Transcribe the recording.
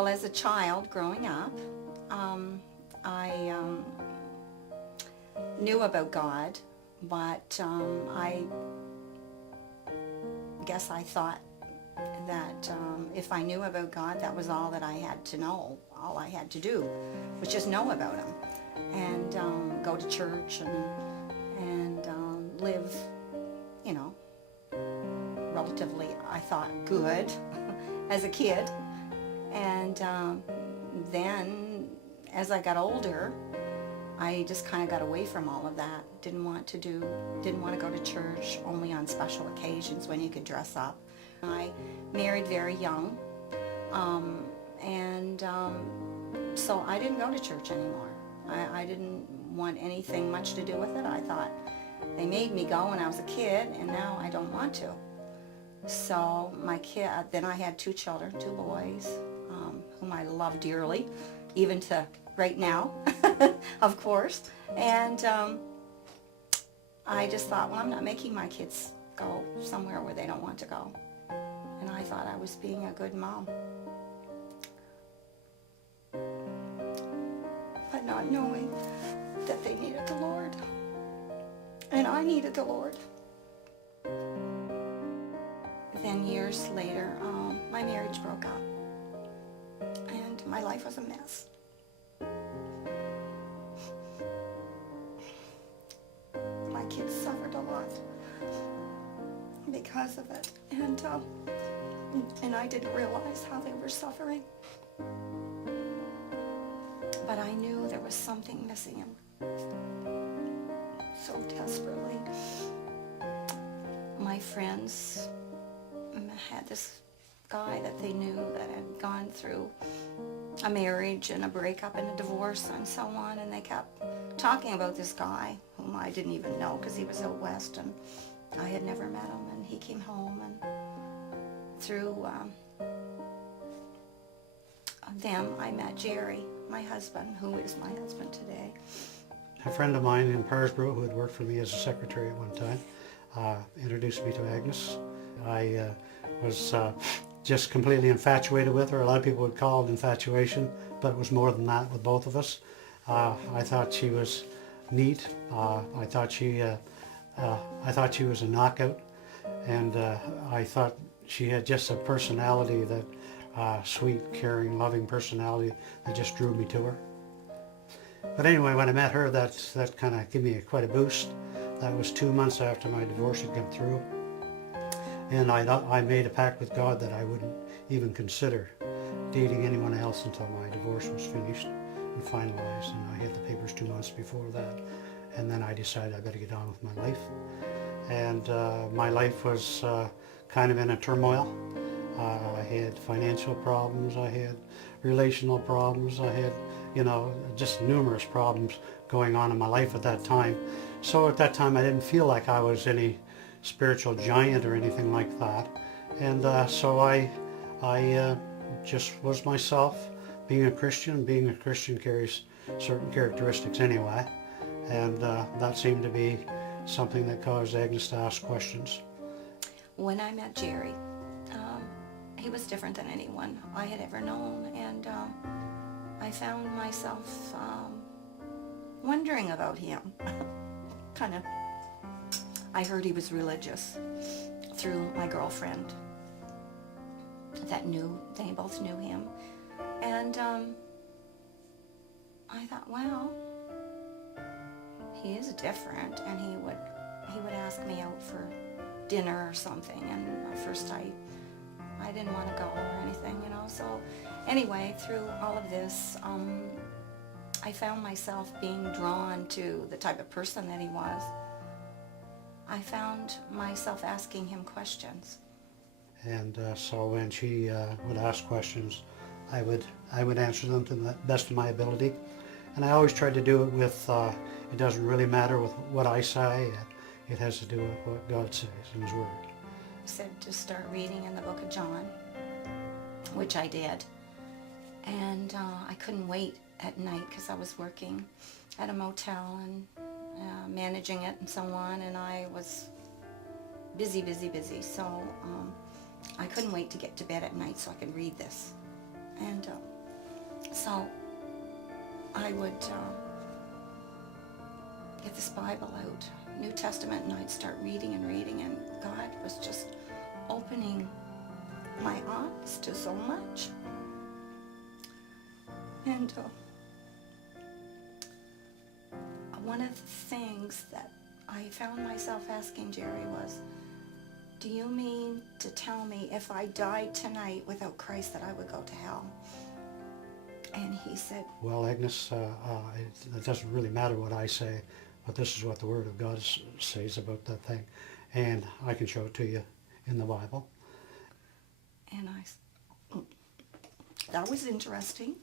Well, as a child growing up, I knew about God, but I guess I thought that if I knew about God, that was all that I had to know. All I had to do was just know about Him and go to church and live, you know, relatively, I thought, good as a kid. And then as I got older, I just kind of got away from all of that. Didn't want to go to church only on special occasions when you could dress up. I married very young, and so I didn't go to church anymore. I didn't want anything much to do with it. I thought they made me go when I was a kid, and now I don't want to. So then I had two children, two boys, whom I love dearly, even to right now, of course. And I just thought, well, I'm not making my kids go somewhere where they don't want to go. And I thought I was being a good mom. But not knowing that they needed the Lord. And I needed the Lord. Then years later, my marriage broke up. And my life was a mess. My kids suffered a lot because of it. And I didn't realize how they were suffering. But I knew there was something missing so desperately. My friends had this guy that they knew that had gone through a marriage and a breakup and a divorce and so on, and they kept talking about this guy whom I didn't even know because he was out west and I had never met him, and he came home, and through them I met Jerry, my husband, who is my husband today. A friend of mine in Parsboro who had worked for me as a secretary at one time introduced me to Agnes. I was just completely infatuated with her. A lot of people would call it infatuation, but it was more than that with both of us. I thought she was neat. I thought she was a knockout, and I thought she had just a personality that sweet, caring, loving personality that just drew me to her. But anyway, when I met her, that kind of gave me quite a boost. That was 2 months after my divorce had come through. And I made a pact with God that I wouldn't even consider dating anyone else until my divorce was finished and finalized. And I had the papers 2 months before that. And then I decided I better get on with my life. And my life was kind of in a turmoil. I had financial problems, I had relational problems, I had, just numerous problems going on in my life at that time. So at that time I didn't feel like I was any spiritual giant or anything like that. And so I just was myself. Being a Christian carries certain characteristics anyway. And that seemed to be something that caused Agnes to ask questions. When I met Jerry, he was different than anyone I had ever known, and I found myself wondering about him. I heard he was religious through my girlfriend they both knew him, and I thought, well, he is different, and he would ask me out for dinner or something, and at first I didn't want to go or anything, so anyway, through all of this, I found myself being drawn to the type of person that he was. I found myself asking him questions. And so when she would ask questions, I would answer them to the best of my ability. And I always tried to do it with, it doesn't really matter with what I say, it has to do with what God says in His Word. He said to start reading in the book of John, which I did. And I couldn't wait at night because I was working at a motel and managing it and so on, and I was busy. So I couldn't wait to get to bed at night so I could read this. And so I would get this Bible out, New Testament, and I'd start reading, and God was just opening my eyes to so much. And one of the things that I found myself asking Jerry was, do you mean to tell me if I died tonight without Christ that I would go to hell? And he said, Well, Agnes, it doesn't really matter what I say, but this is what the Word of God says about that thing. And I can show it to you in the Bible. and that was interesting.